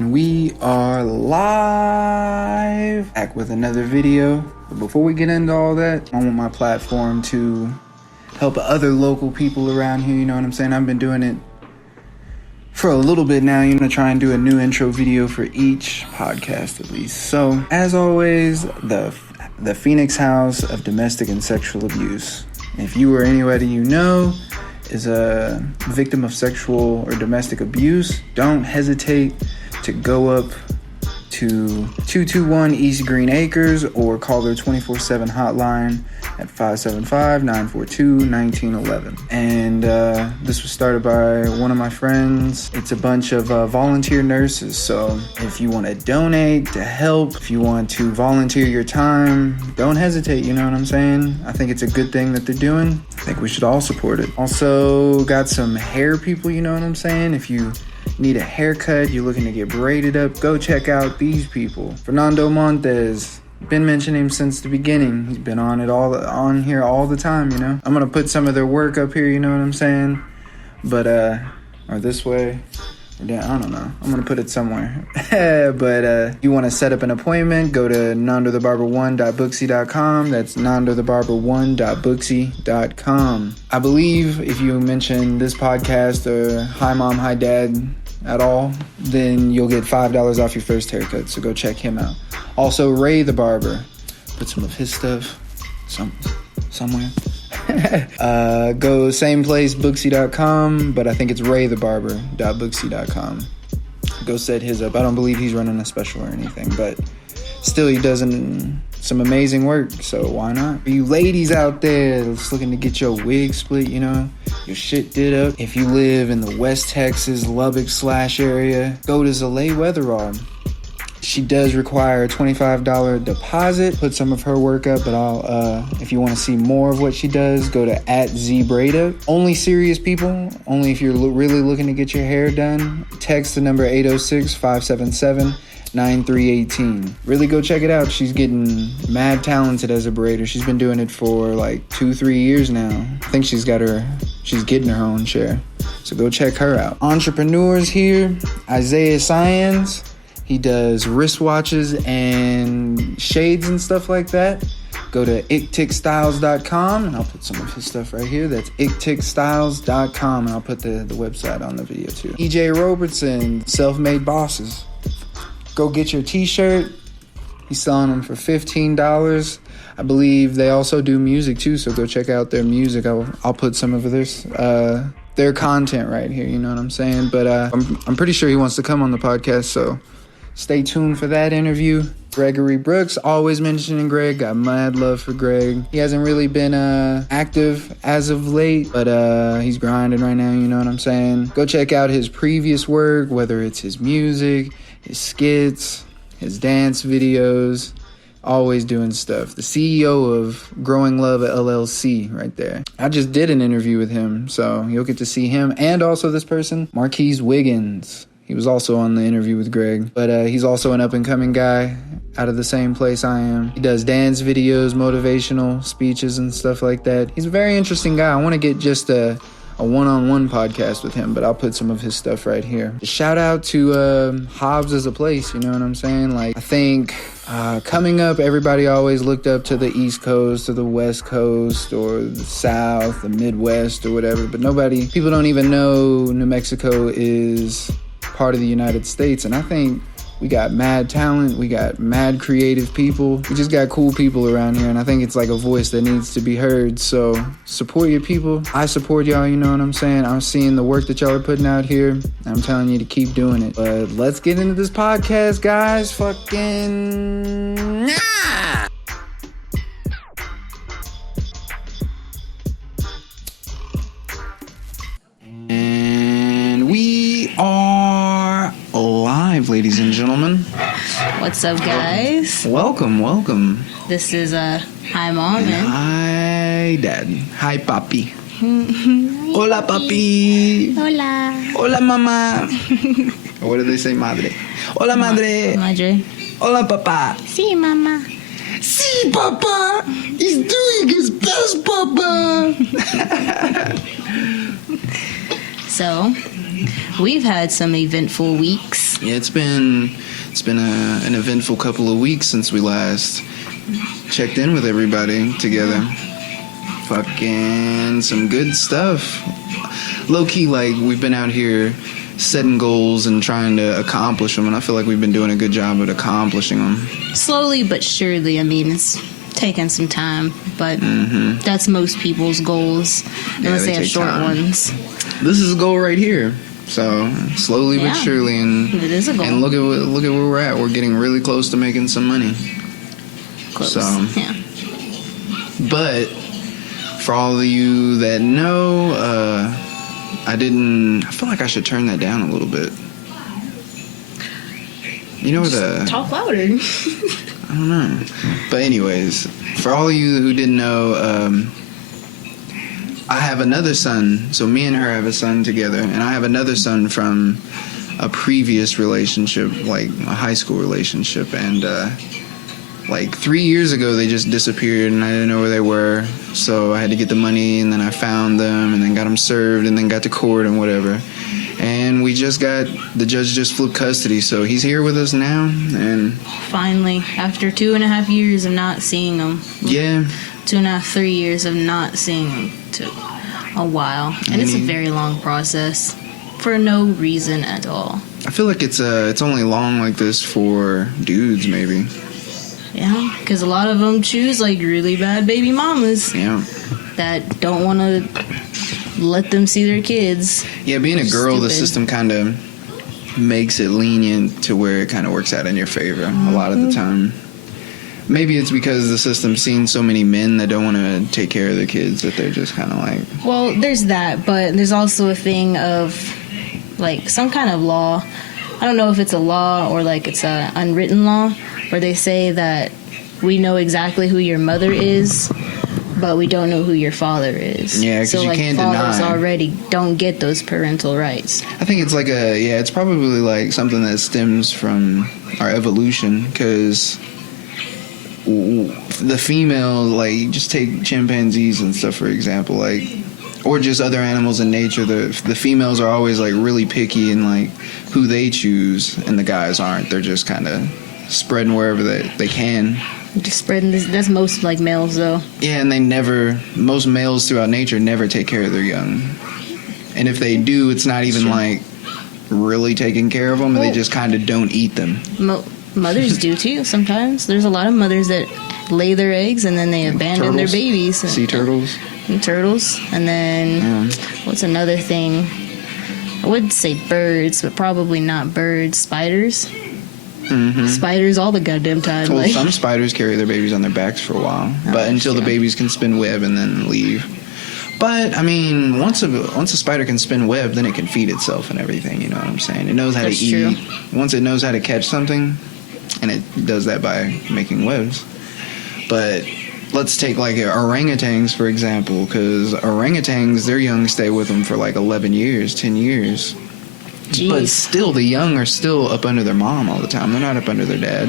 We are live, back with another video. But before we get into all that, I want my platform to help other local people around here, you know what I'm saying? I've been doing it for a little bit now. You're gonna try and do a new intro video for each podcast at least. So, as always, the Phoenix House of Domestic and Sexual Abuse. If you or anybody you know is a victim of sexual or domestic abuse, don't hesitate to go up to 221 East Green Acres or call their 24/7 hotline at 575-942-1911. And this was started by one of my friends. It's a bunch of volunteer nurses. So if you want to donate to help, if you want to volunteer your time, don't hesitate, you know what I'm saying? I think it's a good thing that they're doing. I think we should all support it. Also got some hair people, you know what I'm saying? If you need a haircut, you're looking to get braided up, go check out these people. Fernando Montes, been mentioning him since the beginning. He's been on here all the time, you know. I'm gonna put some of their work up here, you know what I'm saying? But or this way, or down, I don't know. I'm gonna put it somewhere. But if you want to set up an appointment, go to nandothebarber1.booksy.com. That's nandothebarber1.booksy.com. I believe if you mention this podcast or Hi Mom, Hi Dad at all, then you'll get $5 off your first haircut. So go check him out. Also, Ray the Barber. Put some of his stuff somewhere. Go same place, booksy.com, but I think it's raythebarber.booksy.com. Go set his up. I don't believe he's running a special or anything, but still he does some amazing work, so why not? For you ladies out there that's looking to get your wig split, you know, your shit did up, if you live in the West Texas, Lubbock / area, go to Zalay Weatherall. She does require a $25 deposit. Put some of her work up, but if you want to see more of what she does, go to @zbraidup. Only serious people, only if you're really looking to get your hair done, text the number 806-577-9318. Really go check it out. She's getting mad talented as a braider. She's been doing it for like 2-3 years now. I think she's getting her own share. So go check her out. Entrepreneurs here, Isaiah Science. He does wristwatches and shades and stuff like that. Go to iktikstyles.com, and I'll put some of his stuff right here. That's iktikstyles.com, and I'll put the website on the video too. EJ Robertson, Self-Made Bosses. Go get your t-shirt. He's selling them for $15. I believe they also do music too, so go check out their music. I'll put some of their content right here, you know what I'm saying? But I'm pretty sure he wants to come on the podcast, so stay tuned for that interview. Gregory Brooks, always mentioning Greg. Got mad love for Greg. He hasn't really been active as of late, but he's grinding right now, you know what I'm saying? Go check out his previous work, whether it's his music, his skits, his dance videos. Always doing stuff. The CEO of Growing Love LLC right there. I just did an interview with him, so you'll get to see him. And also this person, Marquise Wiggins. He was also on the interview with Greg, but he's also an up-and-coming guy out of the same place I am. He does dance videos, motivational speeches, and stuff like that. He's a very interesting guy. I want to get just a one-on-one podcast with him, but I'll put some of his stuff right here. Shout out to Hobbs as a place, you know what I'm saying? Like, I think coming up, everybody always looked up to the East Coast or the West Coast or the South, the Midwest or whatever, but people don't even know New Mexico is part of the United States. And I think we got mad talent, we got mad creative people, we just got cool people around here, and I think it's like a voice that needs to be heard. So support your people. I support y'all, you know what I'm saying? I'm seeing the work that y'all are putting out here, and I'm telling you to keep doing it. But let's get into this podcast, guys. Fucking and we are live, ladies and gentlemen. What's up, guys? Welcome. This is Hi Mom and Hi Dad. Hi Papi. Hola Papi. Hola. Hola Mama. Or what do they say, Madre? Hola Madre. Madre. Hola Papa. Sí, Mama. Sí, Papa. He's doing his best, Papa. So, We've had some eventful weeks. Yeah, it's been an eventful couple of weeks since we last checked in with everybody together. Fucking some good stuff. Low key, like, we've been out here setting goals and trying to accomplish them, and I feel like we've been doing a good job at accomplishing them. Slowly but surely. I mean, it's taking some time, but that's most people's goals, unless they have take short time. ones. This is a goal right here. So slowly but surely, and It is a goal. and look at where we're at. We're getting really close to making some money. Close. So, Yeah. but for all of you that know, I feel like I should turn that down a little bit. You know the Talk louder. I don't know. But anyways, for all of you who didn't know, I have another son. So me and her have a son together, and I have another son from a previous relationship, like a high school relationship, and like 3 years ago they just disappeared, and I didn't know where they were. So I had to get the money, and then I found them, and then got them served, and then got to court and whatever. And the judge just flipped custody, so he's here with us now, and Finally, after 2.5 years of not seeing them. yeah. 2.5, 3 years of not seeing them. Took a while. And it's a very long process for no reason at all. I feel like it's only long like this for dudes, maybe. Yeah, because a lot of them choose like really bad baby mamas Yeah. that don't want to let them see their kids. Yeah, being a girl, the Stupid. system kind of makes it lenient to where it kind of works out in your favor a lot of the time. Maybe it's because the system's seen so many men that don't want to take care of their kids that they're just kind of like, Well, there's that, but there's also a thing of like some kind of law. I don't know if it's a law or like it's a unwritten law where they say that we know exactly who your mother is, but we don't know who your father is. Yeah, 'cause so you like can't fathers deny. already don't get those parental rights. I think it's like it's probably like something that stems from our evolution, because the female, like, just take chimpanzees and stuff, for example, like, or just other animals in nature, the females are always like really picky in like who they choose, and the guys aren't. They're just kind of spreading wherever they can. Just spreading this. That's most like males though. Yeah, and most males throughout nature never take care of their young, and if they do, it's not even like really taking care of them. They just kind of don't eat them. Mothers do too sometimes. There's a lot of mothers that lay their eggs and then they abandon their Turtles. babies. Sea turtles. And turtles. And then what's another thing? I would say birds, but probably not birds. Spiders. Spiders all the goddamn time. Well, Like, some spiders carry their babies on their backs for a while, but until the yeah. babies can spin web and then leave. But I mean, once a spider can spin web, then it can feed itself and everything. You know what I'm saying? It knows how That's to true. eat. Once it knows how to catch something, and it does that by making webs. But let's take like orangutans for example, because orangutans, their young stay with them for like 11 years, 10 years. But jeez. still, the young are still up under their mom all the time. They're not up under their dad.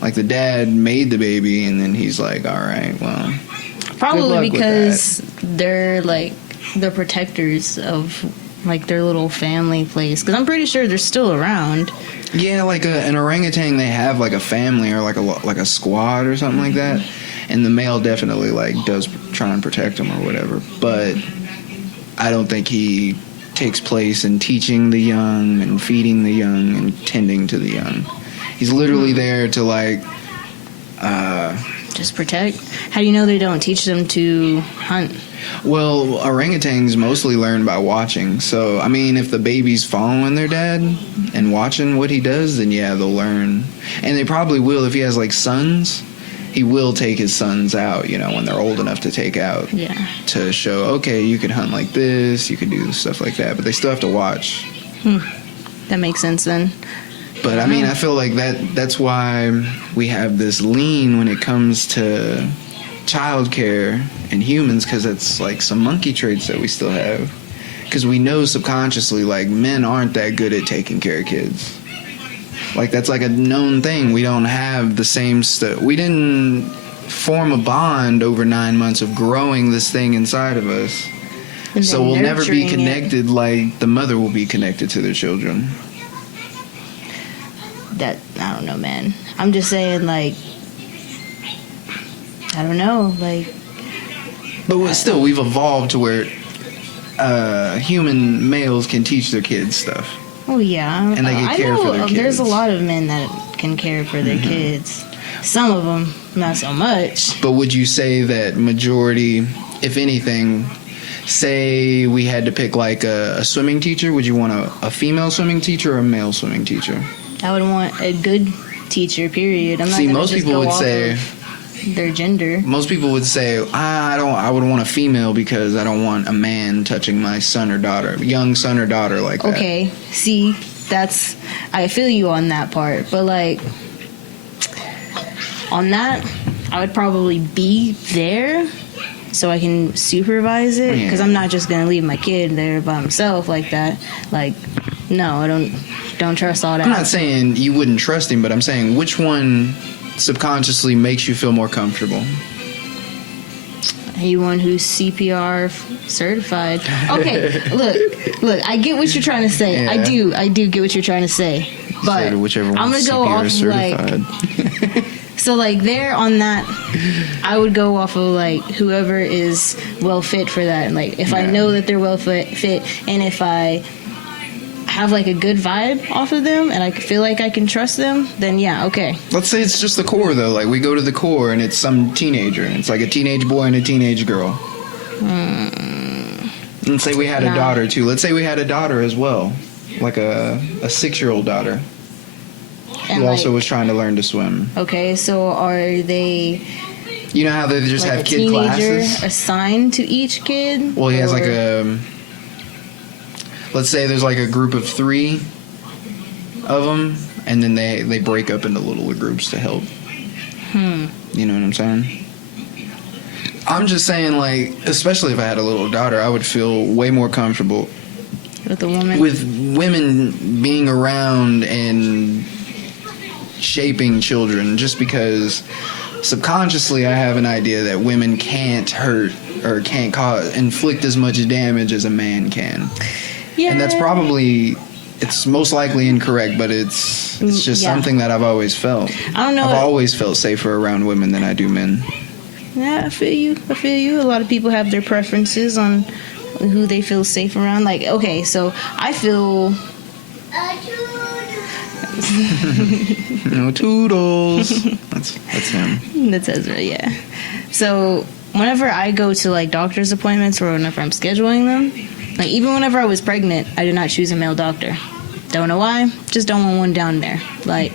Like, the dad made the baby, and then he's like, all right, well, good luck Probably with because they're like the protectors of like their little family place. Because I'm pretty sure they're still around. yeah, like an orangutan, they have like a family or like a squad or something like that. And the male definitely like does try and protect them or whatever. But I don't think he takes place in teaching the young and feeding the young and tending to the young. He's literally there to like Just protect. How do you know they don't teach them to hunt? well, orangutans mostly learn by watching. So, I mean, if the baby's following their dad and watching what he does, then yeah, they'll learn. And they probably will. If he has like sons, he will take his sons out, you know, when they're old enough to take out. Yeah. To show, okay, you can hunt like this, you can do stuff like that. But they still have to watch. That makes sense then. But I mean, I feel like that's why we have this lean when it comes to childcare and humans, because it's like some monkey traits that we still have. Because we know subconsciously, like, men aren't that good at taking care of kids. Like, that's like a known thing. We don't have the same stuff. We didn't form a bond over 9 months of growing this thing inside of us And So then we'll never be nurturing it. connected like the mother will be connected to their children. That, I don't know, man. I'm just saying, like, I don't know, like, But still, we've evolved to where human males can teach their kids stuff. oh yeah, And they can care for their there's a kids. lot of men that can care for their kids. Some of them, not so much. But would you say that majority, if anything, say we had to pick like a swimming teacher, would you want a female swimming teacher or a male swimming teacher? I would want a good teacher, period. I'm not See, gonna most just people go would off say, of their gender. most people would say, I would want a female because I don't want a man touching my son or daughter, young son or daughter like that. Okay, see, I feel you on that part, but like, on that, I would probably be there so I can supervise it, because Yeah. I'm not just gonna leave my kid there by himself like that. Like, no, I don't trust all that. I'm not saying you wouldn't trust him, but I'm saying which one subconsciously makes you feel more comfortable. Anyone who's CPR certified. Okay, look, I get what you're trying to say. Yeah. I do get what you're trying to say. But So whichever I'm one's gonna go off CPR of like, certified. so like there on that, I would go off of like whoever is well fit for that. And like if I Yeah. know that they're well fit, and if I have like a good vibe off of them, and I feel like I can trust them, then yeah, okay. Let's say it's just the core though. Like we go to the core and it's some teenager. It's like a teenage boy and a teenage girl. Let's say we had a Nah. daughter too. Let's say we had a daughter as well, like a 6-year-old daughter And who also like, was trying to learn to swim. okay, so are they You know how they just like have a kid teenager classes? assigned to each kid? Well, he has like Or- a. Let's say there's like a group of 3 of them, and then they break up into little groups to help. You know what I'm saying? I'm just saying, like, especially if I had a little daughter, I would feel way more comfortable with a woman. with women being around and shaping children, just because subconsciously I have an idea that women can't hurt or can't inflict as much damage as a man can. Yeah. And that's probably, it's most likely incorrect, but it's just Yeah. something that I've always felt. I don't know. I've always felt safer around women than I do men. Yeah, I feel you. A lot of people have their preferences on who they feel safe around. Like, okay, so I feel No toodles. That's him. that's Ezra, yeah. So whenever I go to like doctor's appointments or whenever I'm scheduling them, like even whenever I was pregnant, I did not choose a male doctor. Don't know why. Just don't want one down there. Like,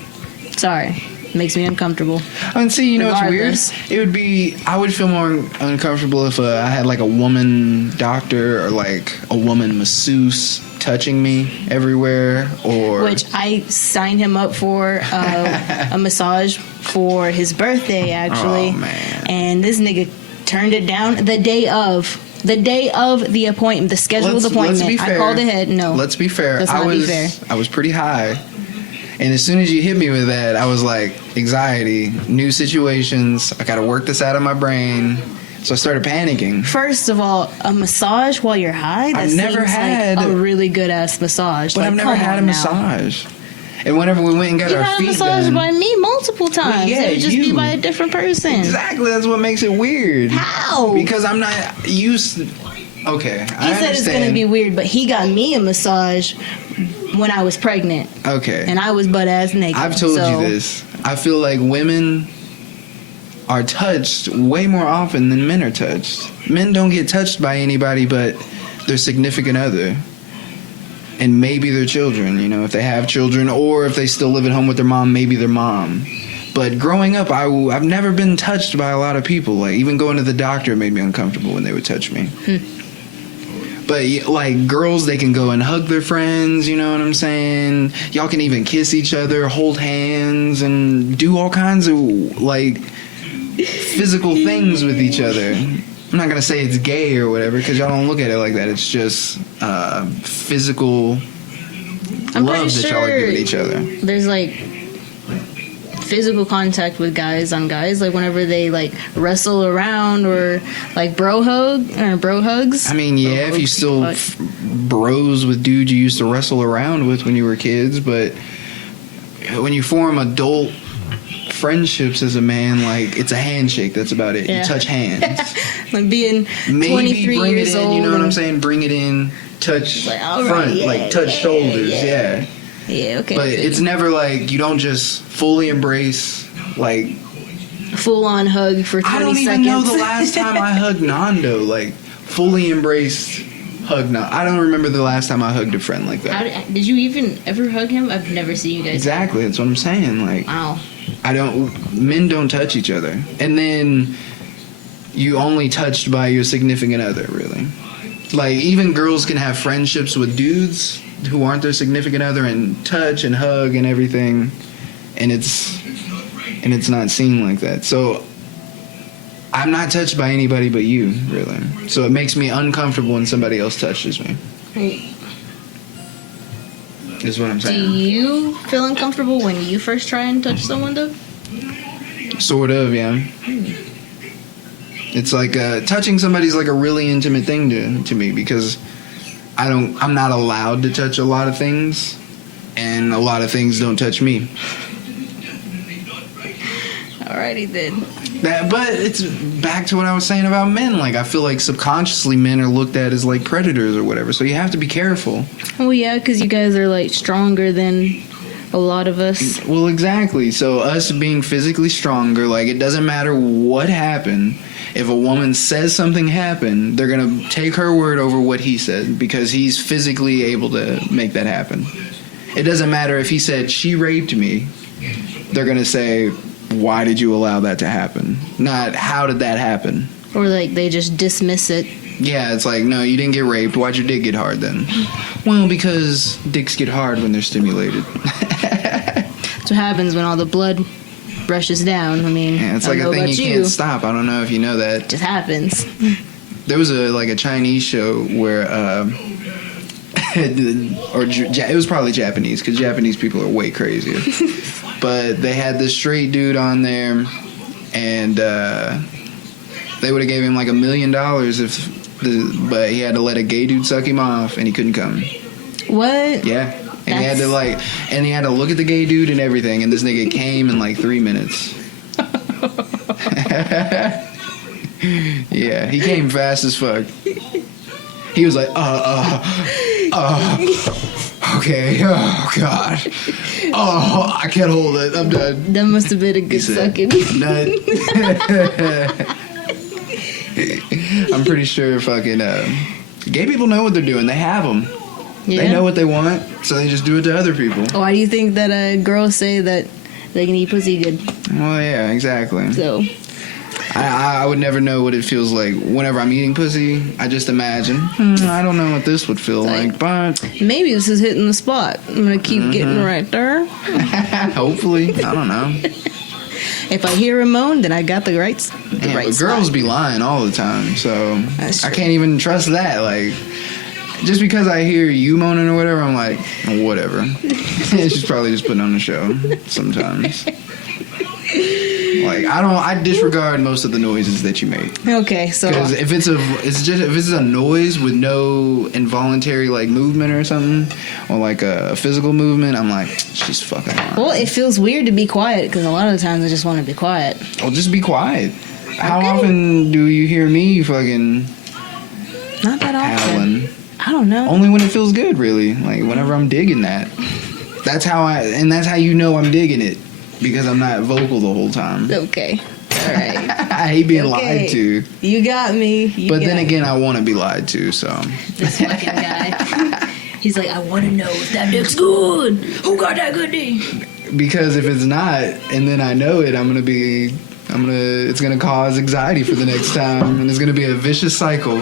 sorry. Makes me uncomfortable. And see, you know what's weird? Regardless. It would be, I would feel more uncomfortable if I had like a woman doctor or like a woman masseuse touching me everywhere, or Which I signed him up for a massage for his birthday, actually. Oh, man. And this nigga turned it down the day of the appointment, the scheduled appointment. Let's be fair. I called ahead. No. Let's be fair. Let's not be fair. I was pretty high. And as soon as you hit me with that, I was like, anxiety, new situations. I got to work this out of my brain. So I started panicking. First of all, a massage while you're high? That I've never seems had- like a really good ass massage. But Like, I've never come had a on now. massage. And whenever we went and got You our had a feet massage done, by me multiple times. yeah, it would just you. be by a different person. exactly, that's what makes it weird. How? Because I'm not used to, okay, I He said it's gonna understand. be weird, but he got me a massage when I was pregnant, Okay. and I was butt ass naked. I've told so, you this. I feel like women are touched way more often than men are touched. Men don't get touched by anybody but their significant other. And maybe their children, you know, if they have children, or if they still live at home with their mom, maybe their mom. But growing up, I've never been touched by a lot of people. Like, even going to the doctor, it made me uncomfortable when they would touch me. But, like, girls, they can go and hug their friends, you know what I'm saying? Y'all can even kiss each other, hold hands, and do all kinds of, like, physical things with each other. I'm not going to say it's gay or whatever, because y'all don't look at it like that. It's just physical I'm love pretty that y'all are sure giving each other. There's like physical contact with guys on guys, like whenever they like wrestle around or like bro hugs. I mean, yeah, if you still bros with dudes you used to wrestle around with when you were kids, but when you form adult friendships as a man, like, it's a handshake. That's about it. Yeah. You touch hands. Like being Maybe 23 bring years it in, old. you know what I'm saying? Bring it in, touch Like, all right, front, yeah, like touch shoulders, yeah. Yeah, okay. But it's never like, you don't just fully embrace, like, full on hug for 20 I don't seconds. even know the last time I hugged Nando, like, fully embraced hug Nando. I don't remember the last time I hugged a friend like that. Did you even ever hug him? I've never seen you guys. Exactly, that's what I'm saying. Like, Wow. men don't touch each other. And then you only touched by your significant other, really. Like, even girls can have friendships with dudes who aren't their significant other and touch and hug and everything. And it's not seen like that. So I'm not touched by anybody but you, really. So it makes me uncomfortable when somebody else touches me. Right. Is what I'm Do saying. you feel uncomfortable when you first try and touch someone, though? Sort of, yeah. It's like touching somebody's like a really intimate thing to me, because I'm not allowed to touch a lot of things, and a lot of things don't touch me. Alrighty then. But it's back to what I was saying about men. Like, I feel like subconsciously men are looked at as like predators or whatever. So you have to be careful. Oh yeah, because you guys are like stronger than a lot of us. Well, exactly. So us being physically stronger, like, it doesn't matter what happened. If a woman says something happened, they're going to take her word over what he said, because he's physically able to make that happen. It doesn't matter if he said, she raped me. They're going to say, why did you allow that to happen? Not, how did that happen? Or like they just dismiss it. Yeah, it's like, no, you didn't get raped. Why'd your dick get hard then? Well, because dicks get hard when they're stimulated. That's what happens when all the blood rushes down. I mean, Yeah, it's I like don't a know thing you about can't stop. I don't know if you know that. It just happens. There was a Chinese show where, it was probably Japanese, because Japanese people are way crazier. But they had this straight dude on there, and they would have gave him like $1 million but he had to let a gay dude suck him off, and he couldn't come. What? Yeah. And he had to look at the gay dude and everything, and this nigga came in like 3 minutes. Yeah, he came fast as fuck. He was like, okay, oh god, oh, I can't hold it, I'm done. That must have been a good said, sucking. I'm pretty sure fucking gay people know what they're doing. They have them. Yeah. They know what they want, so they just do it to other people. Why do you think that girls say that they can eat pussy good? Well, yeah, exactly. So I would never know what it feels like whenever I'm eating pussy. I just imagine. I don't know what this would feel like, but maybe this is hitting the spot. I'm gonna keep getting right there. hopefully, I don't know. If I hear a moan, then I got the right. Yeah, right but girls spot. be lying all the time, so That's I true. can't even trust that. Like, just because I hear you moaning or whatever, I'm like, whatever. She's probably just putting on the show sometimes. Like, I disregard most of the noises that you make. Okay, so Because if it's a noise with no involuntary like movement or something, or like a physical movement, I'm like, she's fucking lying. well, it feels weird to be quiet because a lot of the times I just want to be quiet. Well, just be quiet. How Okay. often do you hear me fucking Not that often. howling? I don't know. Only when it feels good, really. Like, whenever I'm digging that. That's how you know I'm digging it. Because I'm not vocal the whole time. Okay. All right. I hate being Okay. lied to. You got me. But then again, I want to be lied to, so. This fucking guy. He's like, I want to know if that dick's good. Who got that good dick? Because if it's not, and then I know it, it's gonna cause anxiety for the next time, and it's gonna be a vicious cycle.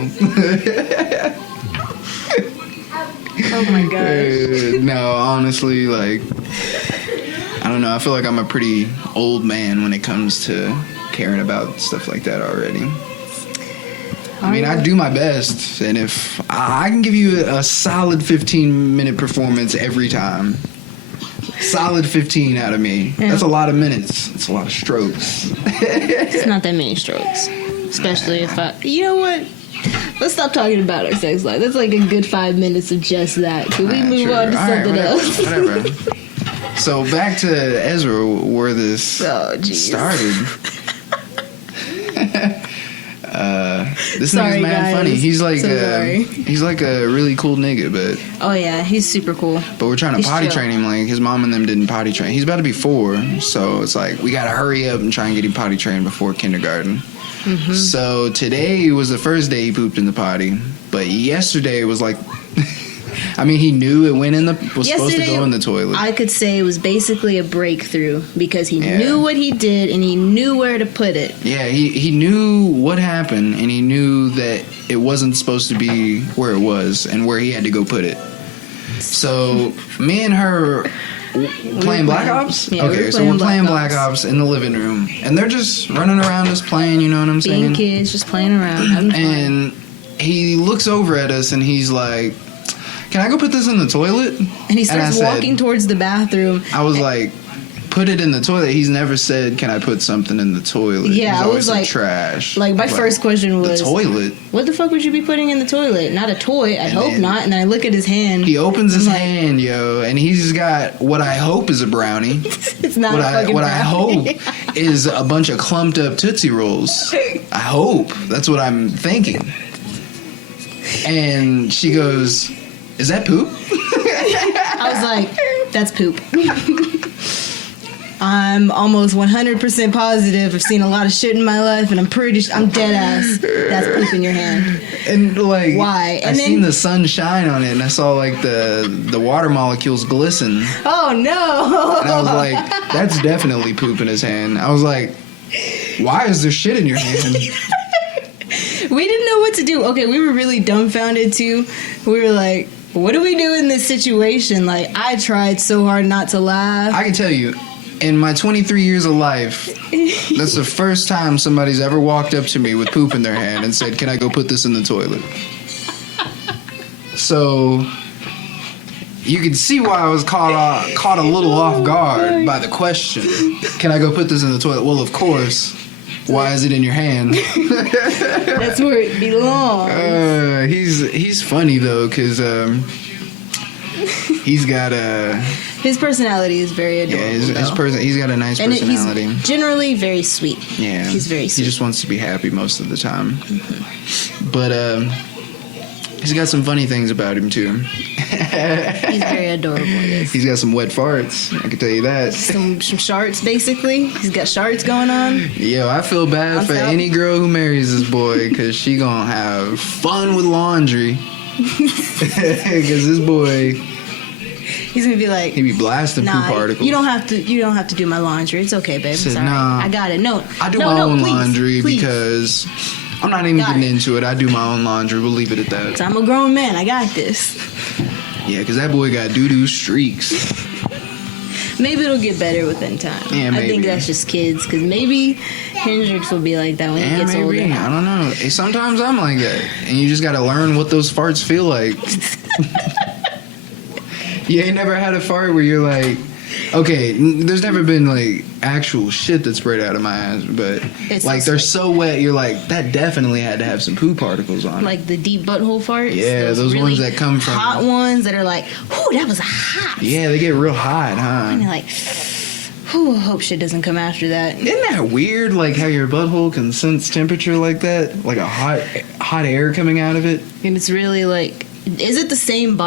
Oh my gosh. No, honestly, like, I don't know. I feel like I'm a pretty old man when it comes to caring about stuff like that already. I mean, I do my best, and if I can give you a solid 15-minute performance every time, Solid 15 out of me. Yeah. That's a lot of minutes. It's a lot of strokes. It's not that many strokes. Especially if I... You know what? Let's stop talking about our sex life. That's like a good 5 minutes of just that. Can we move on to something else? Whatever. So back to Ezra, where this started. This Sorry, nigga's mad guys. funny. He's like So he's like a really cool nigga, but Oh yeah, he's super cool. we're trying to He's potty chill. train him. Like his mom and them didn't potty train. He's about to be 4, so it's like we gotta hurry up and try and get him potty trained before kindergarten. Mm-hmm. So today was the first day he pooped in the potty, but yesterday was like, I mean, he knew it went in the was supposed to go in the toilet. I could say it was basically a breakthrough because he Yeah. knew what he did and he knew where to put it. Yeah, he knew what happened, and he knew that it wasn't supposed to be where it was and where he had to go put it. So me and her playing Black Ops? Yeah, okay, so we're playing Black Ops in the living room, and they're just running around just playing, you know what I'm saying? Being kids, just playing around, having fun. And he looks over at us and he's like, "Can I go put this in the toilet?" And he starts I said- walking towards the bathroom. I was like, "Put it in the toilet." He's never said, "Can I put something in the toilet?" Yeah, He's I always was said like- trash. Like, my first question was, the toilet. what the fuck would you be putting in the toilet? Not a toy. I hope then- not. And then I look at his hand. He opens his I'm like- hand, yo, and he's got what I hope is a brownie. It's not What a I fucking what I brownie. hope is a bunch of clumped up Tootsie Rolls. I hope. That's what I'm thinking. And she goes, "Is that poop?" I was like, that's poop. I'm almost 100% positive. I've seen a lot of shit in my life, and I'm dead ass. That's poop in your hand. And like, Why? I And then- seen the sun shine on it, and I saw like the water molecules glisten, Oh no! and I was like, "That's definitely poop in his hand." I was like, "Why is there shit in your hand?" We didn't know what to do. Okay, we were really dumbfounded too. We were like, what do we do in this situation? Like, I tried so hard not to laugh. I can tell you, in my 23 years of life, that's the first time somebody's ever walked up to me with poop in their hand and said, "Can I go put this in the toilet?" So you can see why I was caught a little off guard by the question, "Can I go put this in the toilet?" Well, of course. Why is it in your hand? That's where it belongs. He's funny though, cause he's got a His personality is very adorable. he's got a nice and personality. he's generally very sweet. Yeah, He's very He sweet. just wants to be happy most of the time. But he's got some funny things about him too. He's very adorable. Yes. He's got some wet farts. I can tell you that. Some sharts, basically. He's got sharts going on. Yo, I feel bad On for top. any girl who marries this boy because she gonna have fun with laundry. Because this boy, He's gonna be like, he be blasting nah, poop particles. you don't have to do my laundry. It's okay, babe. It's Said, all right. nah. I got it. No, I do no, my no, own please, laundry please. because I'm not even Got getting it. into it. I do my own laundry. We'll leave it at that. I'm a grown man. I got this. Yeah, because that boy got doo-doo streaks. Maybe it'll get better within time. Yeah, I think maybe. that's just kids, because maybe Hendrix will be like that when he Yeah, gets maybe. older. I don't know. Hey, sometimes I'm like that. And you just got to learn what those farts feel like. You ain't never had a fart where you're like, okay, there's never been like actual shit that's sprayed out of my ass, but It's like so they're slick. so wet, you're like, that definitely had to have some poo particles on it. Like the deep butthole farts. Yeah, those ones that come from- hot ones that are like, whew, that was hot. Yeah, they get real hot, And huh? you're like, whew, hope shit doesn't come after that. Isn't that weird, like how your butthole can sense temperature like that? Like a hot air coming out of it? And it's really like, is it the same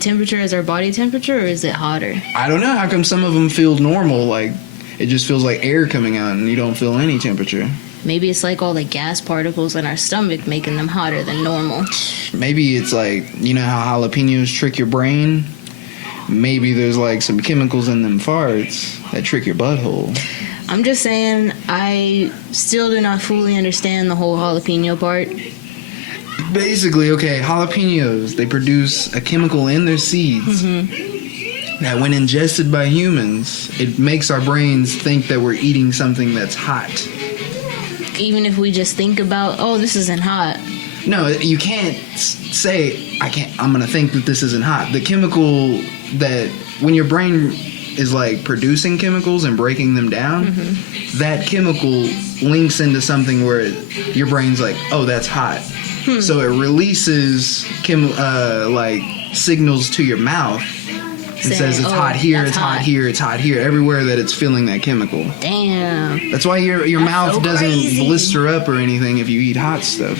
temperature as our body temperature, or is it hotter? I don't know. How come some of them feel normal? Like it just feels like air coming out, and you don't feel any temperature. Maybe it's like all the gas particles in our stomach making them hotter than normal. Maybe it's like, you know how jalapenos trick your brain? Maybe there's like some chemicals in them farts that trick your butthole. I'm just saying, I still do not fully understand the whole jalapeno part. Basically, okay, jalapenos, they produce a chemical in their seeds that when ingested by humans, it makes our brains think that we're eating something that's hot. Even if we just think about, oh, this isn't hot. No, you can't say, I'm going to think that this isn't hot. The chemical that when your brain is like producing chemicals and breaking them down, that chemical links into something where your brain's like, oh, that's hot. So it releases like signals to your mouth. It says it's hot here, it's hot here, it's hot here. Everywhere that it's feeling that chemical. Damn. That's why your mouth so doesn't crazy. blister up or anything if you eat hot stuff.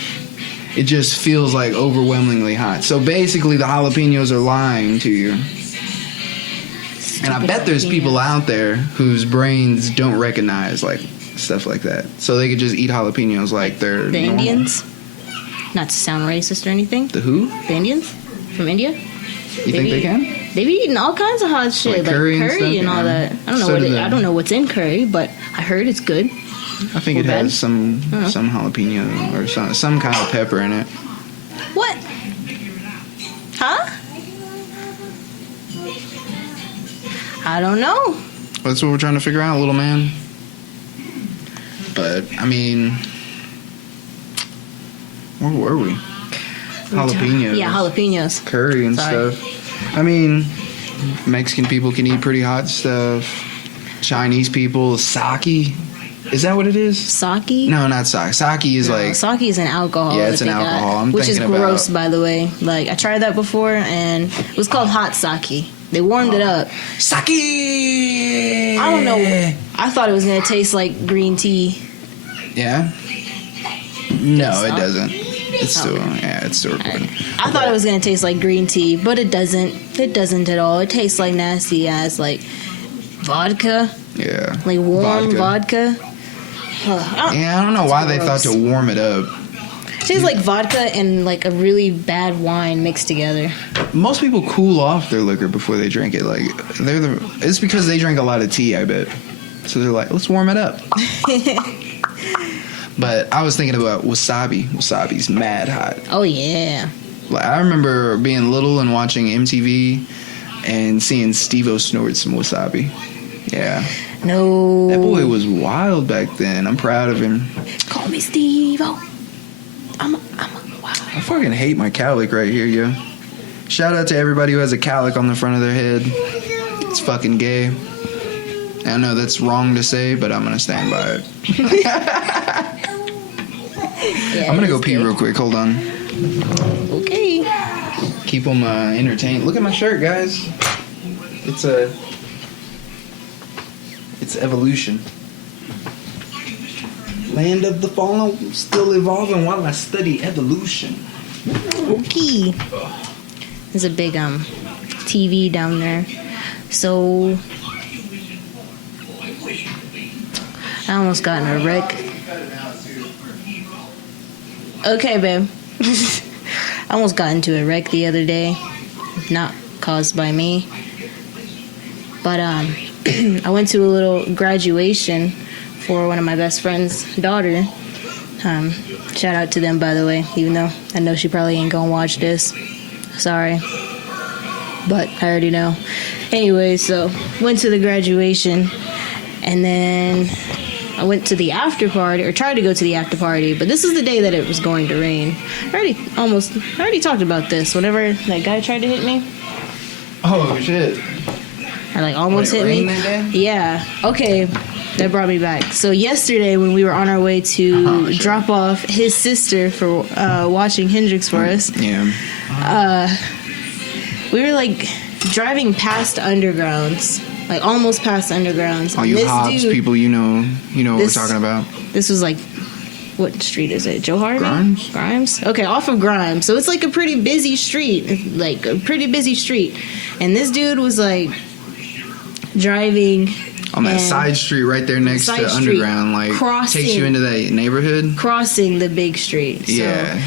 It just feels like overwhelmingly hot. So basically the jalapenos are lying to you. And I bet there's people out there whose brains don't recognize like stuff like that. So they could just eat jalapenos like they're The normal. Indians? Not to sound racist or anything. The who? The Indians from India? You think they can? They be eating all kinds of hot shit, Like curry and stuff? and all Yeah. that. I don't know So what do they. I don't know what's in curry, but I heard it's good. I think it Or bad? has some jalapeno or some kind of pepper in it. What? Huh? I don't know. That's what we're trying to figure out, little man. But I mean, where were we? Jalapenos. Yeah, jalapenos. Curry and Sorry. stuff. I mean, Mexican people can eat pretty hot stuff. Chinese people, sake. Is that what it is? Sake? No, not sake. Sake is like Sake is an alcohol. Yeah, it's that an they got, alcohol. I'm which is thinking about- gross, by the way. Like, I tried that before, and it was called hot sake. They warmed it up. sake. I don't know. I thought it was going to taste like green tea. Yeah. No, It's it not. doesn't. It's still it's still recording. I thought it was going to taste like green tea, but it doesn't. It doesn't at all. It tastes like nasty ass, like, vodka. Yeah. Like warm vodka. Yeah, I don't know why they thought to warm it up. It tastes like vodka and like a really bad wine mixed together. Most people cool off their liquor before they drink it. Like it's because they drink a lot of tea, I bet. So they're like, let's warm it up. But I was thinking about wasabi. Wasabi's mad hot. Oh yeah. Like I remember being little and watching MTV and seeing Steve-O snort some wasabi. Yeah. No. That boy was wild back then. I'm proud of him. Call me Steve-O. I'm a wow. I fucking hate my cowlick right here, yo. Shout out to everybody who has a cowlick on the front of their head. It's fucking gay. I know that's wrong to say, but I'm gonna stand by it. Yeah, I'm gonna go it's pee good. real quick. Hold on. Okay. Keep them entertained. Look at my shirt, guys. It's evolution. Land of the fallen, still evolving while I study evolution. Okay. There's a big TV down there. So I almost got in a wreck. Okay, babe. I almost got into a wreck the other day. Not caused by me. But I went to a little graduation for one of my best friend's daughter. Shout out to them, by the way, even though I know she probably ain't gonna watch this. Sorry. But I already know. Anyway, so went to the graduation, and then I went to the after party, or tried to go to the after party, but this is the day that it was going to rain. I already talked about this. Whenever that guy tried to hit me, Oh shit! or like almost When it hit me. rained that day? Yeah. Okay. That brought me back. So yesterday, when we were on our way to Oh, shit. drop off his sister for watching Hendrix for us, Yeah. we were like driving past undergrounds, like almost past undergrounds. All you This Hobbs dude- people, you know what this- we're talking about. This was like, what street is it? Johar? Grimes? Grimes? Okay, off of Grimes. So it's like a pretty busy street. Like a pretty busy street. And this dude was like driving On that and side street right there next side to street, Underground, like crossing- takes you into that neighborhood. crossing the big street. So, Yeah.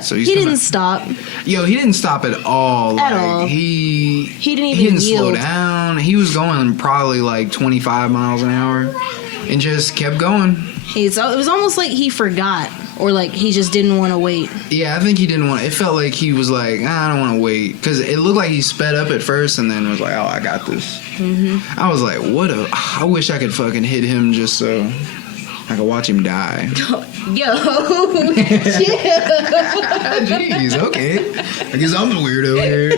So he he's didn't coming- stop. Yo, he didn't stop at all. At Like, all. He didn't even slow yield. down. He was going probably like 25 miles an hour and just kept going. It was almost like he forgot, or like he just didn't want to wait. Yeah, I think he didn't want. It felt like he was like, I don't want to wait, because it looked like he sped up at first and then was like, oh, I got this. Mm-hmm. I was like, I wish I could fucking hit him just so I could watch him die. Yo, chill. Jeez, okay. I guess I'm the weirdo here.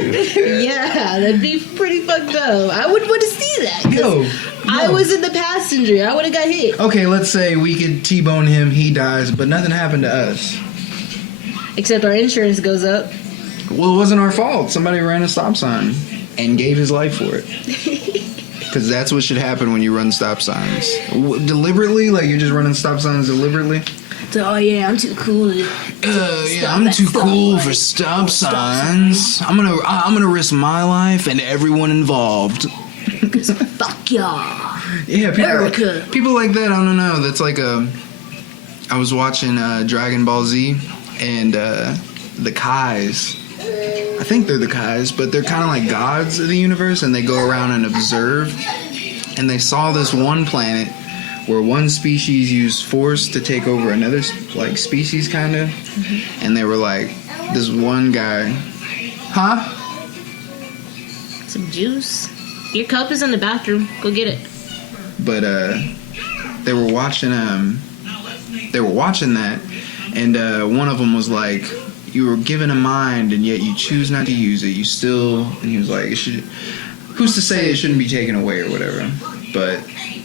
Yeah, that'd be pretty fucked up. I would want to see that. 'Cause Yo, I was in the passenger. I would have got hit. Okay, let's say we could T-bone him, he dies, but nothing happened to us. Except our insurance goes up. Well, it wasn't our fault. Somebody ran a stop sign and gave his life for it. Because that's what should happen when you run stop signs. Deliberately? Like you're just running stop signs deliberately? So, oh yeah, I'm too cool. I'm too cool for stop signs. I'm gonna risk my life and everyone involved. Fuck y'all. Yeah, America. People like that. I don't know. That's like I was watching Dragon Ball Z and the Kais. I think they're the Kais, but they're kind of like gods of the universe, and they go around and observe. And they saw this one planet where one species used force to take over another like species, kind of. Mm-hmm. And they were like, this one guy, huh? Some juice. Your cup is in the bathroom. Go get it. But they were watching that, and one of them was like, you were given a mind and yet you choose not to use it. You still, and he was like, who's to say it shouldn't be taken away or whatever? But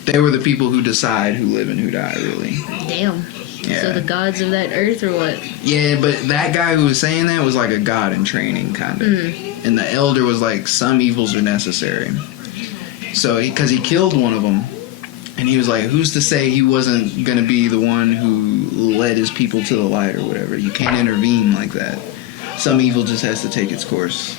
they were the people who decide who live and who die, really. Damn. Yeah. So the gods of that earth or what? Yeah, but that guy who was saying that was like a god in training, kind of. Mm. And the elder was like, some evils are necessary. So, because he killed one of them, and he was like, who's to say he wasn't going to be the one who led his people to the light or whatever? You can't intervene like that. Some evil just has to take its course.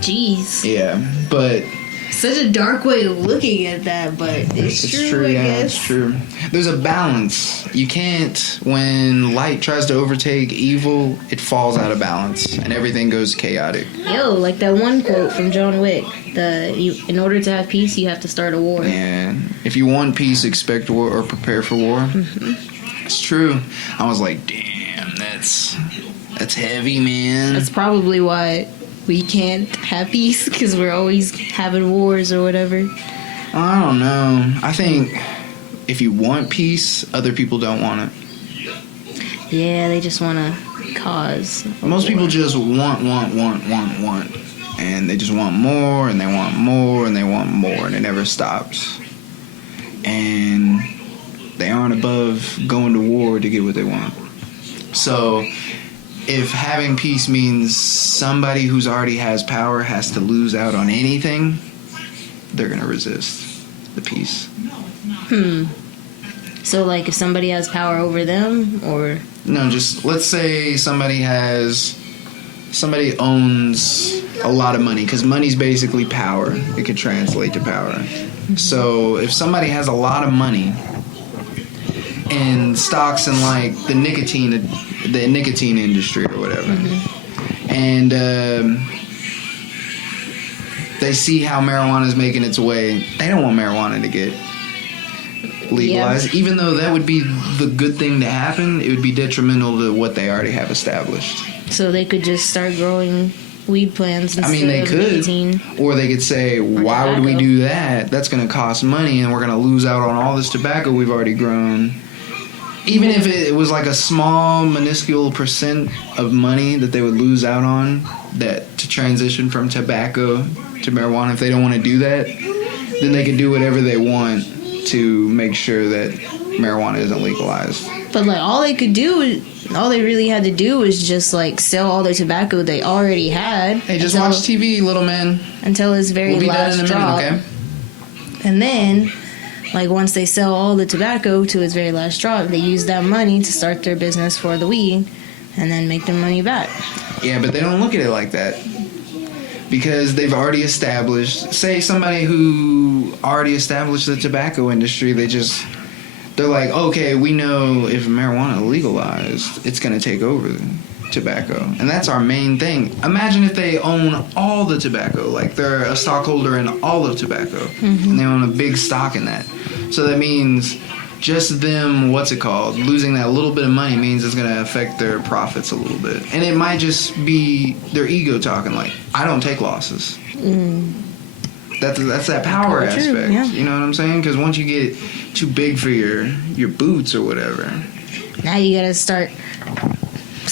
Jeez. Yeah, but... Such a dark way of looking at that, but it's true, I guess. It's true. There's a balance. You can't, when light tries to overtake evil, it falls out of balance, and everything goes chaotic. Yo, like that one quote from John Wick, in order to have peace, you have to start a war. Yeah. If you want peace, expect war or prepare for war. Mm-hmm. It's true. I was like, damn, that's heavy, man. That's probably why we can't have peace, because we're always having wars or whatever. I don't know. I think if you want peace, other people don't want it. Yeah, they just want to cause. Most people just want. And they just want more, and they want more, and they want more, and it never stops. And they aren't above going to war to get what they want. So if having peace means somebody who's already has power has to lose out on anything, they're going to resist the peace. So, like, if somebody has power over them, or... No, just, let's say somebody owns a lot of money, because money's basically power. It could translate to power. Mm-hmm. So, if somebody has a lot of money and stocks in, like, the nicotine industry or whatever, mm-hmm. and they see how marijuana is making its way, they don't want marijuana to get legalized. Yeah. Even though that would be the good thing to happen, it would be detrimental to what they already have established. So they could just start growing weed plants instead they of could. nicotine. Or they could say, why would we do that? That's going to cost money, and we're going to lose out on all this tobacco we've already grown. Even if it was like a small, minuscule percent of money that they would lose out on that to transition from tobacco to marijuana, if they don't want to do that, then they can do whatever they want to make sure that marijuana isn't legalized. But like all they really had to do was just like sell all the tobacco they already had. Hey, just watch TV, little man. Until his very last drop. Okay? And then, like once they sell all the tobacco to his very last drop, they use that money to start their business for the weed, and then make their money back. Yeah, but they don't look at it like that. Because they've already established, say somebody who already established the tobacco industry, they're like, okay, we know if marijuana legalized, it's going to take over tobacco. And that's our main thing. Imagine if they own all the tobacco, like they're a stockholder in all of tobacco, mm-hmm. and they own a big stock in that. So that means just them, losing that little bit of money means it's going to affect their profits a little bit. And it might just be their ego talking like, I don't take losses. Mm. That's that power aspect. Yeah. You know what I'm saying? Because once you get too big for your boots or whatever. Now you got to start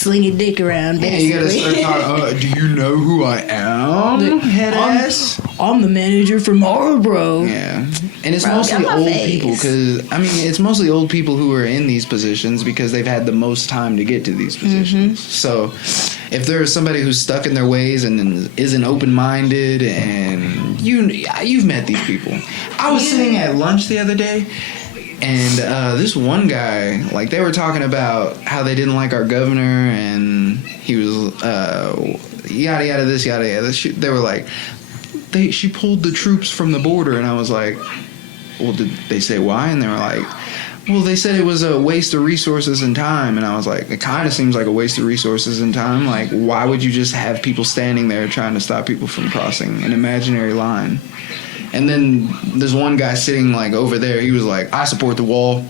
slinging dick around. Yeah, you Basically. gotta start talking. Do you know who I am? Head ass. I'm the manager for Marlboro. Yeah, and it's Bro, mostly get my old face. people because it's mostly old people who are in these positions because they've had the most time to get to these positions. So, if there's somebody who's stuck in their ways and isn't open-minded, and you've met these people. I was sitting at lunch the other day. And this one guy, like, they were talking about how they didn't like our governor, and he was yada yada this yada yada. They were like, she pulled the troops from the border, and I was like, well, did they say why? And they were like, well, they said it was a waste of resources and time, and I was like, it kind of seems like a waste of resources and time. Like, why would you just have people standing there trying to stop people from crossing an imaginary line? And then there's one guy sitting, like, over there. He was like, I support the wall.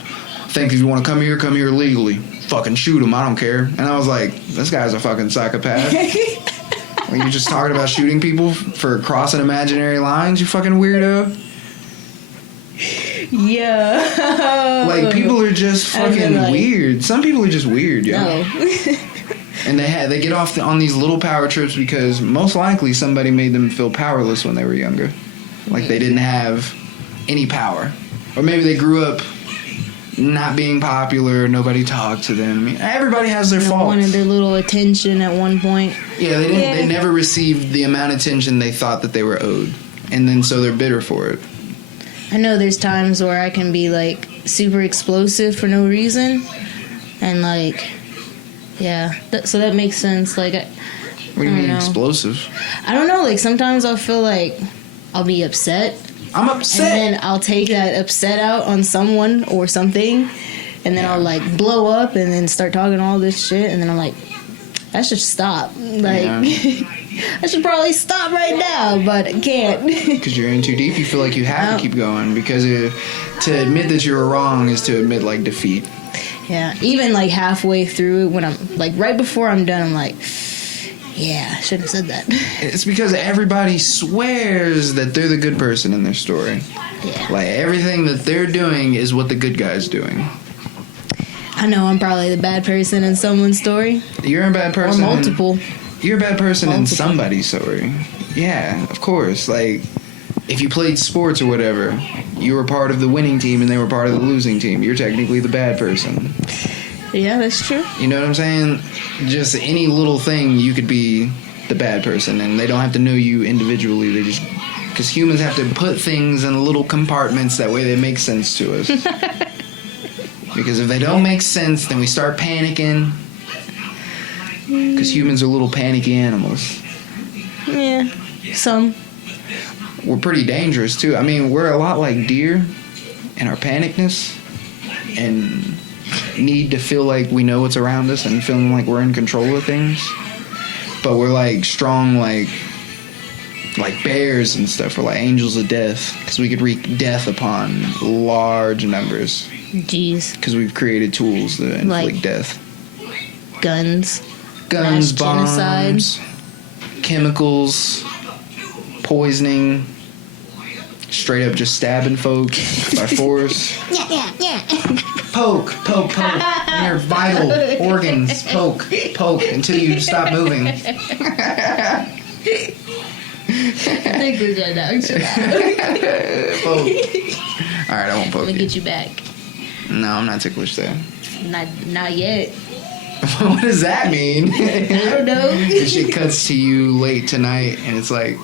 Think if you want to come here legally. Fucking shoot him. I don't care. And I was like, this guy's a fucking psychopath. Like, you're just talking about shooting people for crossing imaginary lines, you fucking weirdo. Yeah. Like, people are just fucking like, weird. Some people are just weird, yo. No. And they get off on these little power trips because most likely somebody made them feel powerless when they were younger. Like, they didn't have any power. Or maybe they grew up not being popular, nobody talked to them. I mean, everybody has their faults. Wanted their little attention at one point. Yeah, they didn't. Yeah. They never received the amount of attention they thought that they were owed. And then so they're bitter for it. I know there's times where I can be, like, super explosive for no reason. And, like, yeah. So that makes sense. Like, What do you I don't mean know. explosive? I don't know. Like, sometimes I'll feel like I'll be upset. I'm upset. And then I'll take that upset out on someone or something. And then I'll, like, blow up and then start talking all this shit. And then I'm like, I should stop. Like, I should probably stop right now, but I can't. Because you're in too deep, you feel like you have to keep going. Because to admit that you were wrong is to admit, like, defeat. Yeah, even, like, halfway through, when I'm, like, right before I'm done, I'm like, yeah, I shouldn't have said that. It's because everybody swears that they're the good person in their story. Yeah. Like, everything that they're doing is what the good guy's doing. I know I'm probably the bad person in someone's story. You're a bad Or person. multiple. You're a bad person in Multiple. somebody's story. Yeah, of course. Like, if you played sports or whatever, you were part of the winning team and they were part of the losing team. You're technically the bad person. Yeah, that's true. You know what I'm saying? Just any little thing, you could be the bad person, and they don't have to know you individually. They just... Because humans have to put things in little compartments, that way they make sense to us. Because if they don't make sense, then we start panicking. Because humans are little panicky animals. Yeah, some. We're pretty dangerous, too. I mean, we're a lot like deer in our panicness and need to feel like we know what's around us and feeling like we're in control of things. But we're, like, strong, like bears and stuff. We're like angels of death because we could wreak death upon large numbers. Jeez. Because we've created tools that inflict Like death. Guns. Guns, mass bombs, genocide. chemicals, poisoning, straight up just stabbing folks by force. Yeah. Poke in your vital organs. Poke until you stop moving. I think we're good now. Poke. All right, I won't poke Let me you. get you back. No, I'm not ticklish there. Not yet. What does that mean? I don't know. This shit cuts to you late tonight, and it's like